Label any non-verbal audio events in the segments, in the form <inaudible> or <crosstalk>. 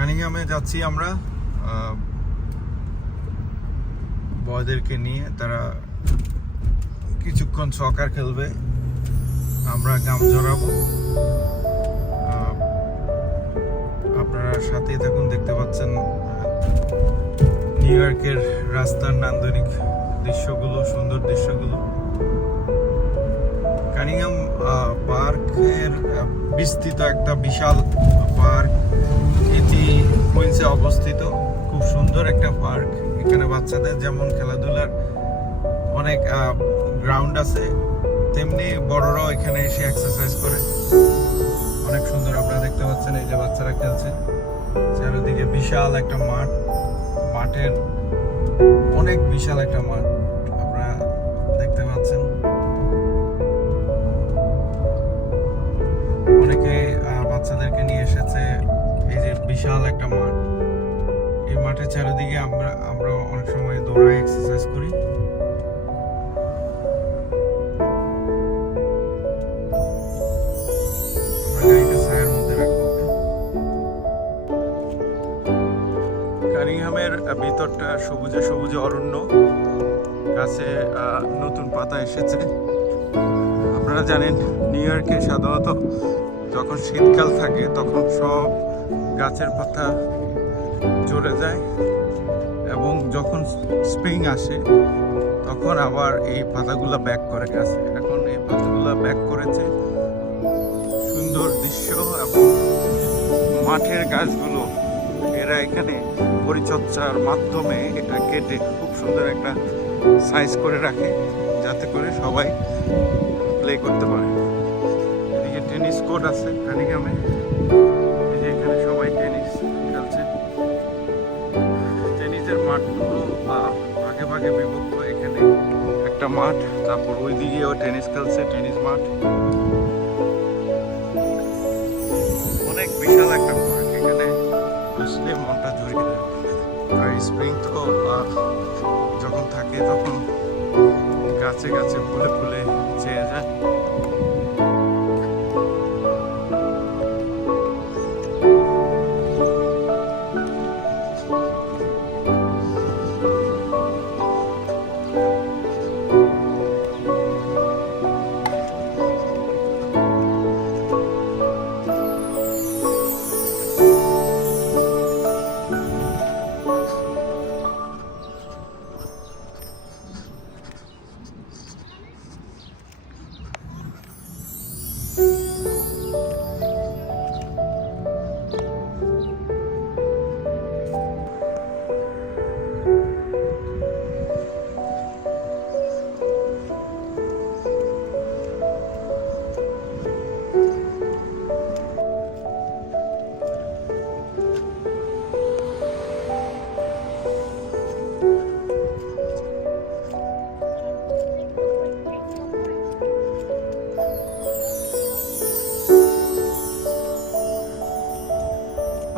কানিংহামে যাচ্ছি আমরা বয়দেরকে নিয়ে। তারা কিছুক্ষণ সকার খেলবে। আমরা গাম জড়াবো। আপনারা সাথে থাকুন, দেখতে পাচ্ছেন নিউ ইয়র্কের রাস্তার নান্দনিক দৃশ্যগুলো, সুন্দর দৃশ্যগুলো। কানিংহাম পার্কের বিস্তৃত একটা বিশাল পার্ক। কুইন্সে অবস্থিত। খুব সুন্দর একটা পার্ক। এখানে বাচ্চাদের যেমন খেলাধুলার অনেক গ্রাউন্ড আছে, তেমনি বড়রাও এখানে এসে এক্সারসাইজ করে। অনেক সুন্দর আপনারা দেখতে পাচ্ছেন, এই যে বাচ্চারা খেলছে। চারিদিকে বিশাল একটা মাঠ। মাঠের অনেক বিশাল একটা মাঠ আপনারা দেখতে পাচ্ছেন। অনেকে মাঠ। এই মাঠের চারিদিকে আমরা আমরা অনেক সময় দৌড়াই এক্সারসাইজ করি। কানিংহামের ভিতরটা সবুজে সবুজে অরণ্য। গাছে নতুন পাতা এসেছে। আপনারা জানেন, নিউ ইয়র্কে সাধারণত যখন শীতকাল থাকে, তখন সব গাছের পাতা ঝরে যায় এবং যখন স্প্রিং আসে, তখন আবার এই পাতাগুলো ব্যাক করে গাছে। এখন এই পাতাগুলো ব্যাক করেছে সুন্দর দৃশ্য এবং মাঠের গাছগুলো, এরা এখানে পরিচর্যার মাধ্যমে এটা কেটে খুব সুন্দর একটা সাইজ করে রাখে, যাতে করে সবাই প্লে করতে পারে। এদিকে টেনিস কোর্ট আছে কানিগামে একটা মাঠ, তারপর ওই দিকেও টেনিস খেলছে, টেনিস মাঠ। অনেক বিশাল একটা পার্ক এখানে। আসলে মনটা ধরে গেল আর স্প্রিং তো যখন থাকে তখন গাছে গাছে ফুলে ফুলে চেয়ে যায়।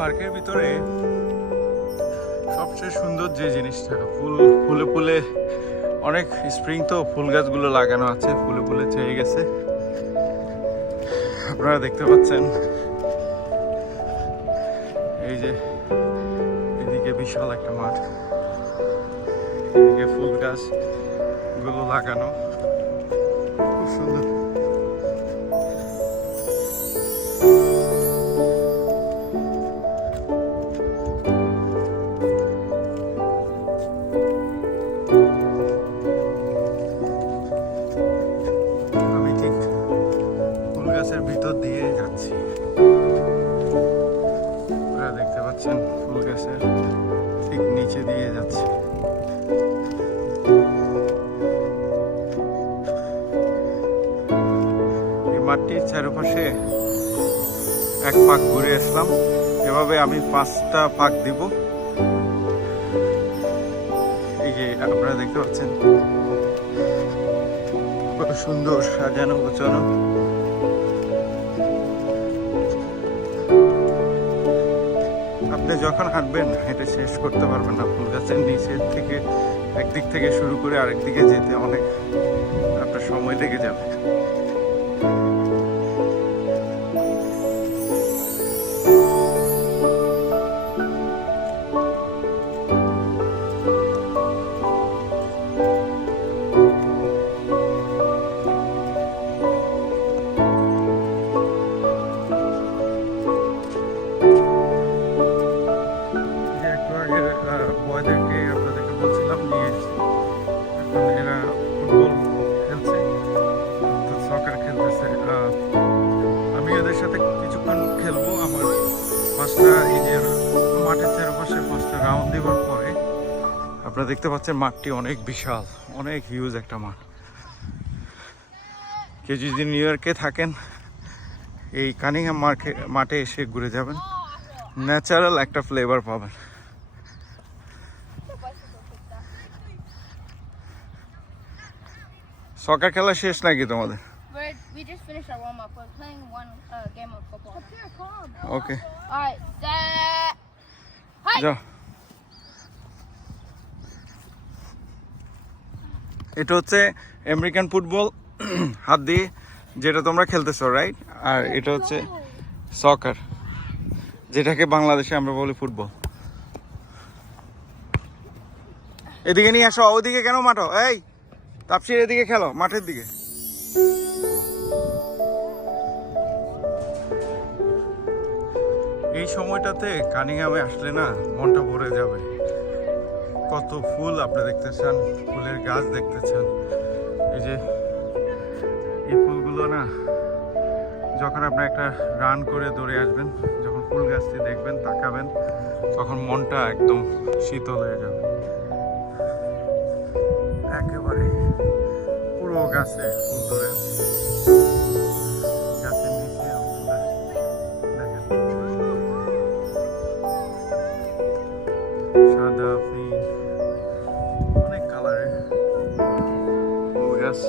পার্কের ভিতরে সবচেয়ে সুন্দর যে জিনিসটা, ফুল, ফুলে ফুলে অনেক স্প্রিং তো ফুল গাছগুলো লাগানো আছে, ফুলে ফুলে চেয়ে গেছে। আপনারা দেখতে পাচ্ছেন, এই যে এদিকে বিশাল একটা মাঠ, এদিকে ফুল গাছগুলো লাগানো। খুব সুন্দর। দিয়ে যাচ্ছি। মাঠটির চারপাশে এক পাক ঘুরে আসলাম। এভাবে আমি পাঁচটা পাক দিব। এই যে আপনারা দেখতে পাচ্ছেন কত সুন্দর সাজানো গোছানো। আপনি যখন হাঁটবেন, হেঁটে শেষ করতে পারবেন না। ফুল গাছের নিচের থেকে একদিক থেকে শুরু করে আরেক দিকে যেতে অনেক আপনার সময় লেগে যাবে। আপনারা দেখতে পাচ্ছেন মাঠটি অনেক বিশাল অনেক হিউজ একটা মাঠ কেউ যদি নিউ ইয়র্কে থাকেন এই কানিংহাম মার্কে মাঠে এসে ঘুরে যাবেন ন্যাচারাল একটা ফ্লেভার পাবেন সকার খেলা শেষ নাকি তোমাদের we just finished our warm up. We're playing one uh, game of football. Okay Alright, that. Hi! যাও এটা হচ্ছে আমেরিকান ফুটবল <clears throat> হাত দিয়ে যেটা তোমরা খেলতেছো রাইট আর এটা হচ্ছে সকার যেটাকে বাংলাদেশে আমরা বলি ফুটবল এদিকে নিয়ে আসো, ওদিকে কেন মাঠো? এই, তাপসির এদিকে খেলো, মাঠের দিকে। এই সময়টাতে কানিংহামে আসলে না মনটা ভরে যাবে। কত ফুল আপনি দেখতেছেন ফুলের গাছ দেখতেছেন এই যে, এই ফুলগুলো না, যখন আপনি একটা রান করে দৌড়ে আসবেন, যখন ফুল গাছটি দেখবেন, তাকাবেন, তখন মনটা একদম শীতল হয়ে যাবে। একেবারে পুরো গাছে ফুল ধরে। গাছের নিচে সাদা গাছ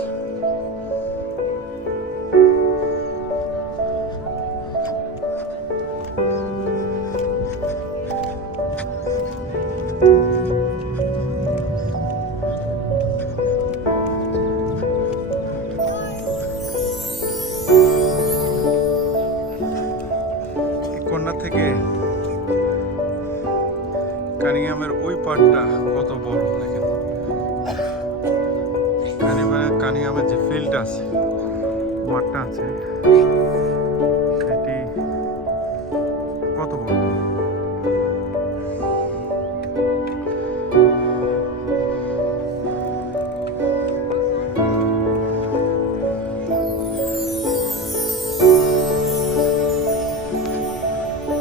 থেকে কানিংহামের ওই পার্টটা কত বড় দেখেন। কানিংহামের যে ফিল্ড আছে মাঠটা আছে।